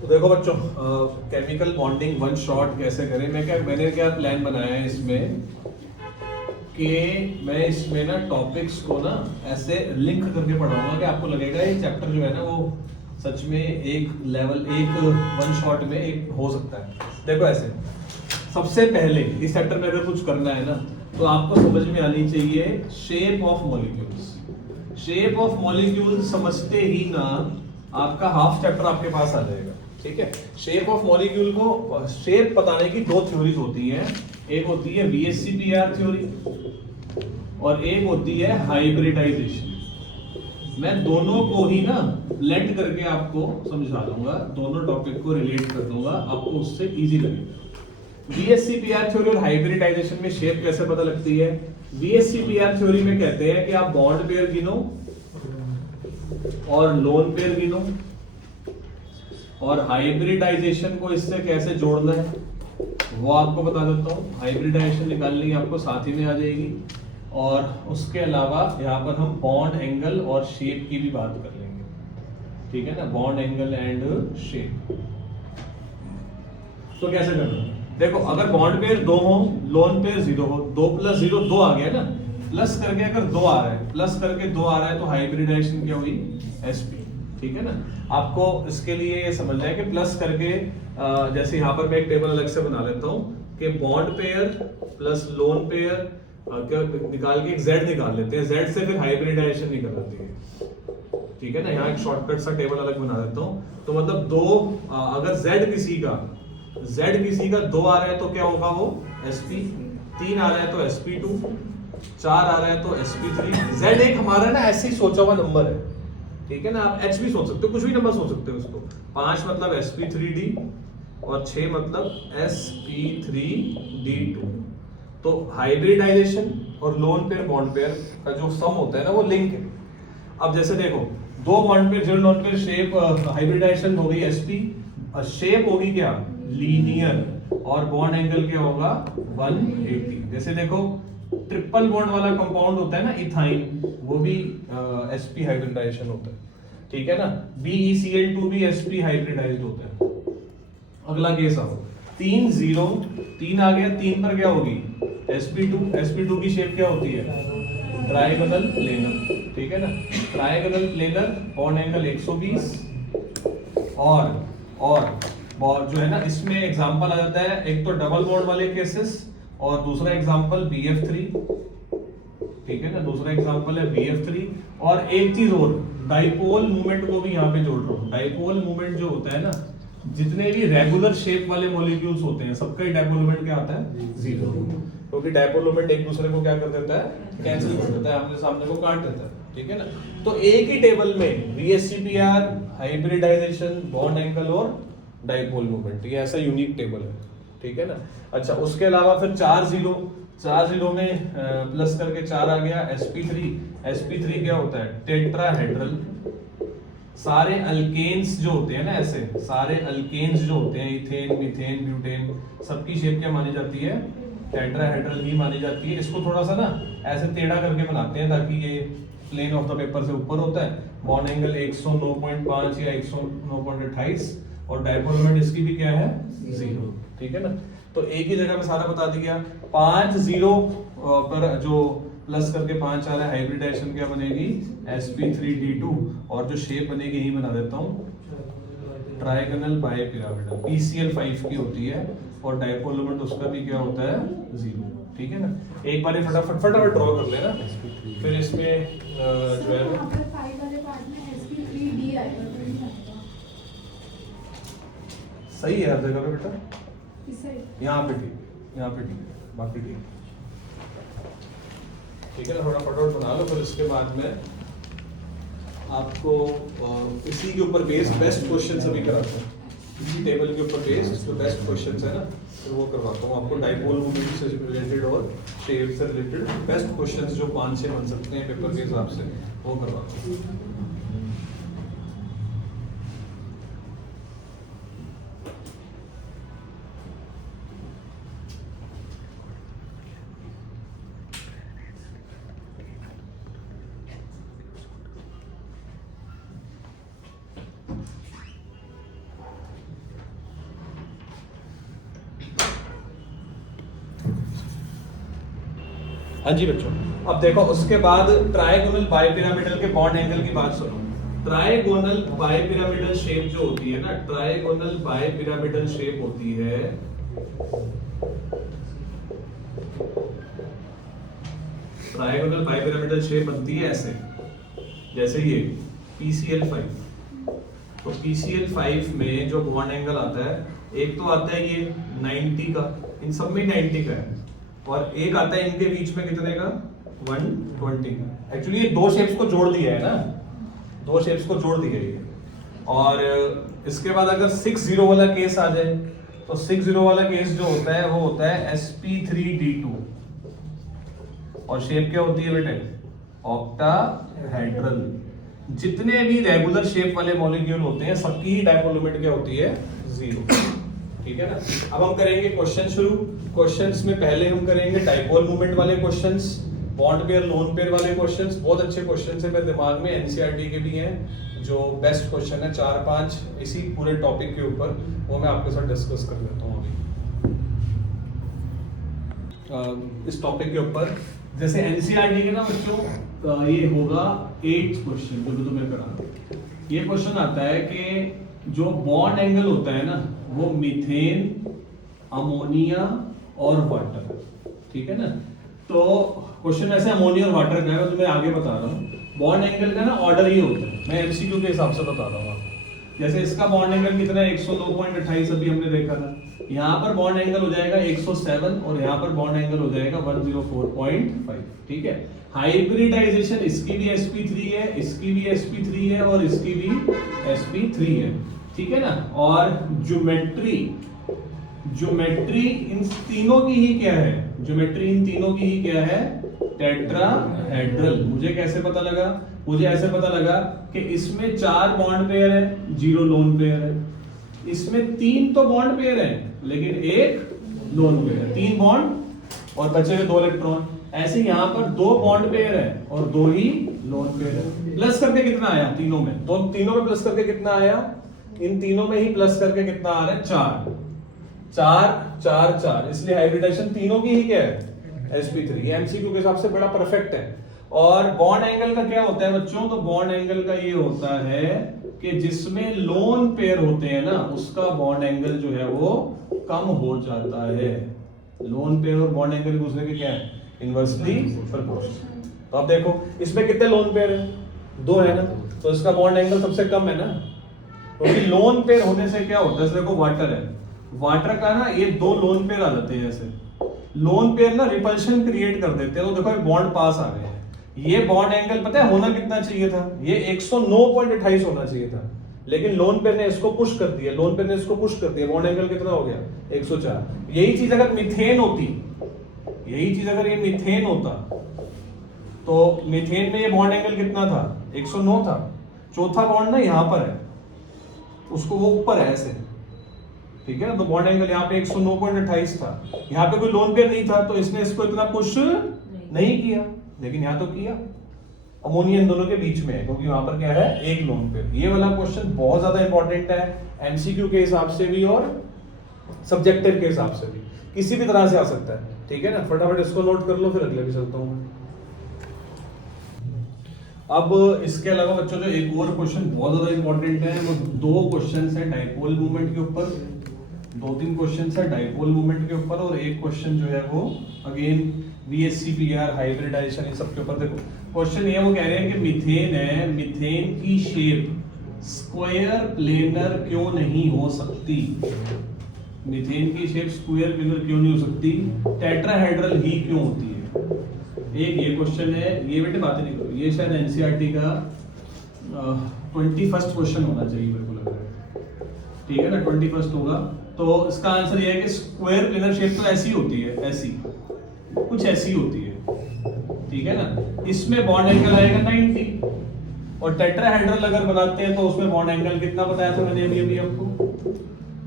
तो देखो बच्चों, केमिकल बॉन्डिंग वन शॉट कैसे करें। मैंने क्या प्लान बनाया है इसमें कि मैं इसमें ना टॉपिक्स को ना ऐसे लिंक करके पढ़ाऊंगा कि आपको लगेगा ये चैप्टर जो है ना वो सच में एक लेवल, एक वन शॉट में एक हो सकता है। देखो ऐसे, सबसे पहले इस चैप्टर में अगर कुछ करना है ना तो आपको समझ में आनी चाहिए shape of molecules. Shape of molecules समझते ही ना आपका हाफ चैप्टर आपके पास आ जाएगा। ठीक है, शेप ऑफ मॉलिक्यूल को शेप बताने की दो थ्योरीज होती हैं। एक होती है VSCPR थ्योरी और एक होती है हाइब्रिडाइजेशन। मैं दोनों को ही ना ब्लेंड करके आपको समझा दूंगा, दोनों टॉपिक को रिलेट कर दूंगा, आपको उससे इजी लगेगा। VSCPR थ्योरी और हाइब्रिडाइजेशन में शेप कैसे पता लगती है? VSCPR थ्योरी में कहते हैं कि आप बॉन्ड पेयर गिनो और लोन पेयर गिनो, और हाइब्रिडाइजेशन को इससे कैसे जोड़ना है वो आपको बता देता हूँ। हाइब्रिडाइजेशन निकालनी आपको साथ ही में आ जाएगी, और उसके अलावा यहाँ पर हम बॉन्ड एंगल और शेप की भी बात कर लेंगे। ठीक है ना, बॉन्ड एंगल एंड शेप। तो कैसे करना है? देखो, अगर बॉन्ड पेयर 2 हो, लोन पेयर 0 हो, 2 + 0 2 आ गया ना, प्लस करके अगर 2 आ रहा है, प्लस करके 2 आ रहा है तो हाइब्रिडाइजेशन क्या हुई? sp। ठीक है ना, आपको इसके लिए ये समझना है कि प्लस करके जैसे यहाँ पर मैं एक टेबल अलग से बना लेता हूँ कि bond pair plus lone pair क्या निकाल के एक z निकाल लेते हैं, z से फिर हाइब्रिडाइजेशन निकल आती है। ठीक है ना, यहाँ एक शॉर्टकट सा टेबल अलग बना देता हूँ। तो मतलब दो, अगर z किसी का 2 आ रहा है तो क्या होगा वो? sp। 3 आ रहा है तो sp2, 4 आ रहा है तो sp3। z एक हमारा ना ऐसे ही सोचा हुआ नंबर है। ठीक है ना, आप h भी सोच सकते हो, कुछ भी नंबर सोच सकते हो उसको। 5 मतलब sp3d और 6 मतलब sp3d2। तो हाइब्रिडाइजेशन और लोन पेयर बॉन्ड पेयर का जो सम होता है ना वो लिंक है। अब जैसे देखो, 2 bond pair 0 lone pair shape, hybridisation हो गई sp, शेप होगी क्या? लीनियर, और बॉन्ड एंगल क्या होगा? 180। जैसे देखो, ट्रिपल बॉन्ड वाला कंपाउंड होता है ना इथाइन, वो भी sp हाइब्रिडाइजेशन होता है। ठीक है ना, BeCl2 भी sp हाइब्रिडाइज्ड होता है। अगला केस आओ, 3 0 3 आ गया, 3 पर क्या होगी? sp2 की शेप क्या होती है? Trigonal planar. ठीक है ना, ट्रायगोनल प्लेनर, बॉन्ड एंगल 120, और जो है ना इसमें एग्जांपल आ जाता है, एक तो डबल बॉन्ड वाले केसेस और दूसरा एग्जांपल BF3। ठीक है ना, दूसरा एग्जांपल है BF3। और एक चीज और, डाइपोल मूवमेंट को भी यहाँ पे जोड़ रहा हूँ। डाइपोल मूवमेंट जो होता है ना, जितने भी रेगुलर शेप वाले मॉलिक्यूल्स होते हैं सबका ही डाइपोल मूवमेंट क्या आता है? 0, क्योंकि डाइपोल मूवमेंट एक दूसरे को क्या कर देता है? कैंसिल कर देता है, आमने सामने को काट देता है। ठीक है ना, तो एक ही टेबल में VSCPR, हाइब्रिडाइजेशन, बॉन्ड एंगल और डाइपोल मूवमेंट, ये ऐसा यूनिक टेबल है। ठीक है ना, अच्छा उसके अलावा फिर 4 0 में प्लस करके 4 आ गया, sp3 क्या होता है? टेट्राहेड्रल। सारे अल्केन्स जो होते हैं ना, ऐसे सारे अल्केन्स जो होते हैं, इथेन, मीथेन, ब्यूटेन, सबकी शेप क्या मानी जाती है? टेट्राहेड्रल ही मानी जाती है। इसको थोड़ा सा ना ऐसे टेढ़ा करके बनाते हैं ताकि ये प्लेन ऑफ द पेपर से ऊपर होता है। बॉन्ड एंगल 109.5 या 109.28, और डाइपोल मोमेंट इसकी भी क्या है? 0। ठीक है ना, तो एक ही जगह में सारा बता दिया। 5 0 पर जो प्लस करके 5 आ रहा है, हाइब्रिडाइजेशन क्या बनेगी? sp3d2, और जो शेप बनेगी यही बना देता हूँ, ट्रायगोनल बाइपिरामिडल, PCl5 की होती है, और डाइपोल मोमेंट उसका भी क्या होता है? 0। ठीक है ना, एक बार फटाफट ड्रॉ कर लेना, फिर इसमें जो है सही है हर जगह पे बेटा, यहाँ पे ठीक, यहाँ पे ठीक, बाकी ठीक। ठीक है ना, थोड़ा फटाफट बना लो, फिर इसके बाद में आपको इसी के ऊपर बेस्ड बेस्ट क्वेश्चन सभी कराते हैं। इसी टेबल के ऊपर बेस्ड जो बेस्ट क्वेश्चंस है ना, फिर वो करवाता हूँ आपको। डाइपोल मूवमेंट से रिलेटेड और शेप से रिलेटेड बेस्ट क्वेश्चंस जो 5-6 बन सकते हैं पेपर के हिसाब से, वो करवाता हूँ। हाँ जी बच्चों, अब देखो उसके बाद ट्राइगोनल बाइपिरामिडल के बॉन्ड एंगल की बात सुनो। ट्राइगोनल बाइपिरामिडल शेप जो होती है ना, ट्राइगोनल बाइपिरामिडल शेप होती है, ट्राइगोनल बाइपिरामिडल शेप बनती है ऐसे, जैसे ये PCl5। तो PCl5 में जो बॉन्ड एंगल आता है, एक तो आता है ये 90 का, इन सब में 90 का है, और एक आता है इनके बीच में कितने का, 120 का। एक्चुअली ये दो शेप्स को जोड़ दिया है ना, दो शेप्स को जोड़ दिया है ये। और इसके बाद अगर 6-0 वाला केस आ जाए, तो 6-0 वाला केस जो होता है वो होता है sp3d2, और शेप क्या होती है बेटे, ऑक्टाहेड्रल। जितने भी रेगुलर शेप वाले मॉलिक्यूल होते हैं सबकी ही डायपोल मोमेंट क्या होती है, 0। ठीक है ना। अब हम करेंगे क्वेश्चन शुरू। क्वेश्चंस में पहले हम करेंगे डायपोल मोमेंट वाले questions, bond pair lone pair वाले क्वेश्चंस। बहुत अच्छे क्वेश्चंस है मेरे दिमाग में, एनसीईआरटी के भी हैं, जो बेस्ट क्वेश्चन है 4-5 इसी पूरे टॉपिक के ऊपर, वो मैं आपके साथ डिस्कस कर लेता हूँ अभी इस टॉपिक के ऊपर। जैसे एनसीईआरटी के ना बच्चों, ये होगा 8th क्वेश्चन जो तुम्हें करा। ये क्वेश्चन आता है कि जो बॉन्ड एंगल होता है ना, वो मीथेन, अमोनिया और वाटर, ठीक है ना। तो क्वेश्चन वैसे अमोनिया और वाटर का है, मैं तुम्हें आगे बता रहा हूँ। बॉन्ड एंगल का ना ऑर्डर ये होता है, मैं एमसीक्यू के हिसाब से बता रहा हूँ। जैसे इसका बॉन्ड एंगल कितना है, 109.28 अभी हमने देखा था। यहाँ पर बॉन्ड एंगल हो जाएगा 107, और यहाँ पर बॉन्ड एंगल हो जाएगा 104.5, ठीक है। हाइब्रिडाइजेशन इसकी भी sp3 है, इसकी भी sp3 है, और इसकी भी sp3 है, ठीक है ना। और ज्योमेट्री इन तीनों की ही क्या है, ज्योमेट्री इन तीनों की ही क्या है, टेट्राहेड्रल। मुझे कैसे पता लगा, मुझे ऐसे पता लगा कि इसमें 4 बॉन्ड पेयर है, 0 लोन पेयर है। इसमें 3 तो बॉन्ड पेयर है, लेकिन 1 लोन पेयर है। 3 बॉन्ड और बचे हुए 2 इलेक्ट्रॉन। ऐसे यहाँ पर 2 बॉन्ड पेयर है और 2 ही लोन पेयर है। प्लस करके कितना आया तीनों में, तो तीनों में प्लस करके कितना आया, इन तीनों में ही प्लस करके कितना आ रहा है, 4 4 4 4। इसलिए हाइब्रिडाइजेशन तीनों की ही क्या है, sp3। ये एमसीक्यू के हिसाब से बड़ा परफेक्ट है। और बॉन्ड एंगल का क्या होता है बच्चों, तो बॉन्ड एंगल का ये होता है कि जिसमें लोन पेयर होते हैं ना, उसका बॉन्ड एंगल जो है वो कम हो जाता है। लोन पेयर और बॉन्ड एंगल एक दूसरे के क्या है, इनवर्सली प्रोपोर्शनल। तो अब देखो इसमें कितने लोन पेयर है, 2 है ना, तो इसका बॉन्ड एंगल सबसे कम है ना, क्योंकि लोन पेयर होने से क्या होता है, देखो वाटर है, वाटर का ना ये 2 लोन पेयर आ जाते हैं। जैसे लोन पेयर ना रिपल्शन क्रिएट कर देते हैं, तो देखो बॉन्ड पास आ गए हैं। ये बॉन्ड एंगल पता है होना कितना चाहिए था, ये 109.28 होना चाहिए था, लेकिन लोन पेयर ने इसको पुश कर दिया, लोन पेयर ने इसको पुश कर दिया, बॉन्ड एंगल कितना हो गया, 104। यही चीज अगर मीथेन होती, यही चीज अगर ये मीथेन होता, तो मीथेन में ये बॉन्ड एंगल कितना था, 109 था। चौथा बॉन्ड ना यहां पर है, उसको वो ऊपर है ऐसे, ठीक है ना। तो बॉन्ड एंगल यहाँ पे 109.28 था, यहाँ पे कोई लोन पेयर नहीं था, तो इसने इसको इतना पुश नहीं किया, लेकिन यहाँ तो किया। अमोनिया इन दोनों के बीच में है, क्योंकि वहां पर क्या है, एक लोन पेयर। ये वाला क्वेश्चन बहुत ज्यादा इंपॉर्टेंट है, एमसीक्यू के हिसाब से भी और सब्जेक्टिव के हिसाब से भी, किसी भी तरह से आ सकता है, ठीक है ना। फटाफट इसको नोट कर लो, फिर अगले भी चलता हूँ। अब इसके अलावा बच्चों जो एक और क्वेश्चन बहुत ज्यादा इंपॉर्टेंट है, वो 2 क्वेश्चन है डाइपोल मूवमेंट के ऊपर, 2-3 क्वेश्चन है डाइपोल मूवमेंट के ऊपर, और एक क्वेश्चन जो है वो अगेन VSCPR हाइब्रिडाइजेशन इन सब के ऊपर। देखो क्वेश्चन ये वो कह रहे हैं कि मीथेन है, मीथेन की शेप स्क्वायर प्लेनर क्यों नहीं हो सकती, मीथेन की शेप स्क्वायर प्लेनर क्यों नहीं हो सकती, टेट्राहेड्रल ही क्यों होती है। एक ये क्वेश्चन है, ये बेटे बातें नहीं करो, ये शायद एनसीईआरटी का 21st क्वेश्चन होना चाहिए मेरे को लग रहा है, ठीक है ना, 21st होगा। तो इसका आंसर ये है कि स्क्वायर प्लेनर शेप तो ऐसी होती है, ऐसी कुछ ऐसी होती है, ठीक है ना। इसमें बॉन्ड एंगल आएगा 90, और टेट्राहेड्रल अगर बनाते हैं तो उसमें बॉन्ड एंगल कितना बताया था मैंने अभी आपको,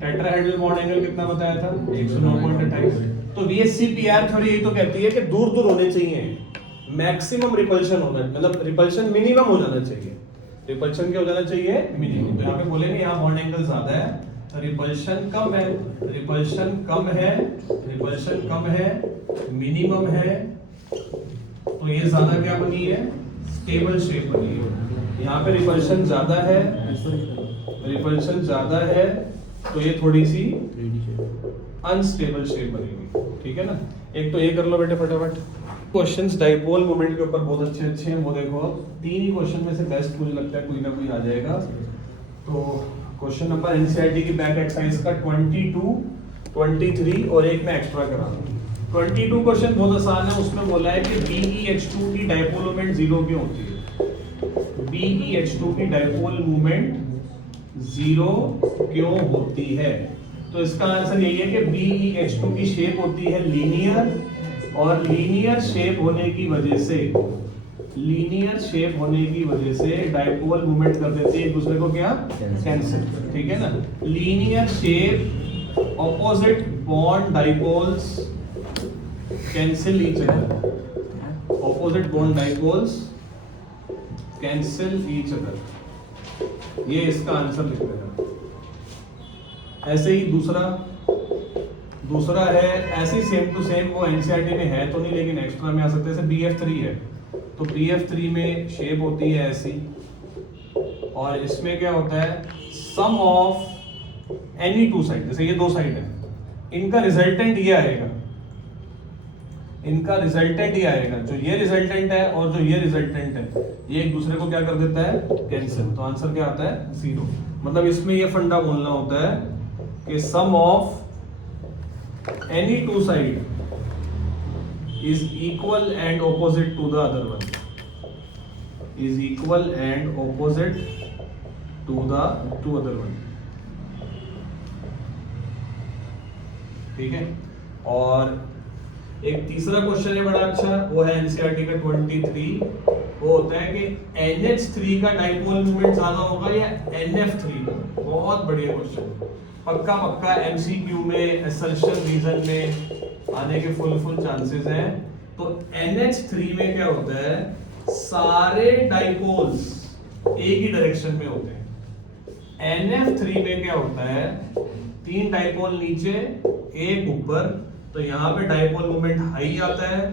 टेट्राहेड्रल बॉन्ड एंगल कितना बताया था, 109.28। तो VSCPR थ्योरी यही तो कहती है कि दूर दूर होने चाहिए, मैक्सिमम रिपल्शन होना, मतलब रिपल्शन मिनिमम हो जाना चाहिए, रिपल्शन क्या हो जाना चाहिए, मिनिमम। तो यहाँ पे बोलेंगे यहाँ बॉन्ड एंगल ज्यादा है, रिपल्शन कम है, रिपल्शन कम है, रिपल्शन कम है, मिनिमम है, तो ये ज्यादा क्या बनी है, स्टेबल शेप बनी है। यहाँ पे रिपल्शन ज्यादा है, रिपल्शन ज्यादा है, तो ये थोड़ी सी अनस्टेबल शेप बनेगी, ठीक है ना। एक तो ये कर लो बेटे फटाफट। क्वेश्चंस डाइपोल मोमेंट के ऊपर बहुत अच्छे अच्छे हैं, वो देखो अब 3 ही क्वेश्चन में से बेस्ट मुझे लगता है कोई ना कोई आ जाएगा। तो क्वेश्चन नंबर एनसीईआरटी की बैक एक्सरसाइज का 22, 23 और एक में एक्स्ट्रा करा। 22 क्वेश्चन बहुत आसान है, उसमें बोला है कि BeH2 की डाइपोल मोमेंट 0 क्यों होती है। BeH2 की डाइपोल मोमेंट 0 क्यों होती है। तो इसका आंसर यही है कि BeH2 की शेप होती है लीनियर, और लीनियर शेप होने की वजह से, लीनियर शेप होने की वजह से डाइपोल मूवमेंट कर देते हैं एक दूसरे को क्या, कैंसिल, ठीक है ना। Linear shape opposite bond dipoles cancel each other, opposite bond dipoles cancel each other, ये इसका आंसर लिख देना। ऐसे ही दूसरा है, ऐसे ही सेम टू सेम, वो एनसीईआरटी में है तो नहीं लेकिन एक्स्ट्रा में आ सकते हैं। जैसे BF3 है, तो BF3 में शेप होती है ऐसी, और इसमें क्या होता है, सम ऑफ एनी टू साइड, जैसे ये दो साइड है, इनका रिजल्टेंट ये आएगा, इनका रिजल्टेंट ये आएगा, जो ये रिजल्टेंट है और जो ये रिजल्टेंट है, ये एक दूसरे को क्या कर देता है, कैंसिल। तो आंसर क्या आता है, 0। मतलब इसमें ये फंडा बोलना होता है कि सम of any two side is equal and opposite to the other one, is equal and opposite to the other one, ठीक है। और एक तीसरा क्वेश्चन है बड़ा अच्छा, वो है एनसीईआरटी का 23, वो होता है कि NH3 का डाइपोल मोमेंट ज्यादा होगा या NF3 का। बहुत बढ़िया क्वेश्चन, पक्का एमसीक्यू में, असर्शन रीजन में आने के फुल चांसेस हैं। तो NH3 में क्या होता है, सारे डाइपोल्स एक ही डायरेक्शन में होते हैं। NF3 में क्या होता है, 3 डाइपोल नीचे, एक ऊपर, तो यहाँ पे डाइपोल मोमेंट हाई आता है।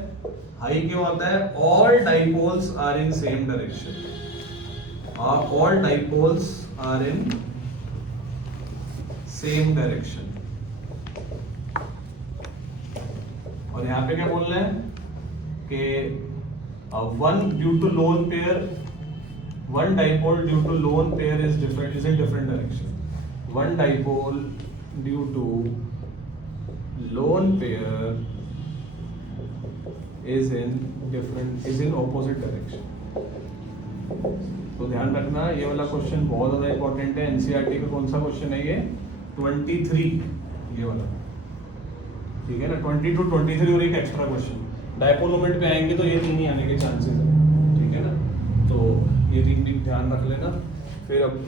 हाई क्यों आता है, all dipoles are in same direction, all dipoles are in same direction. और यहां पे क्या बोल रहे हैं कि one due to lone pair, one dipole due to lone pair is in different direction. One dipole due to lone pair is in opposite direction. तो ध्यान रखना, ये वाला क्वेश्चन बहुत ज्यादा इंपॉर्टेंट है। एनसीईआरटी का कौन सा क्वेश्चन है ये, 23 ये वाला, ठीक है ना। 22, 23 और एक एक्स्ट्रा क्वेश्चन डाइपोल मोमेंट पे आएंगे तो ये 3 ही आने के चांसेस है, ठीक है ना। तो ये 3 भी ध्यान रख लेना। फिर अब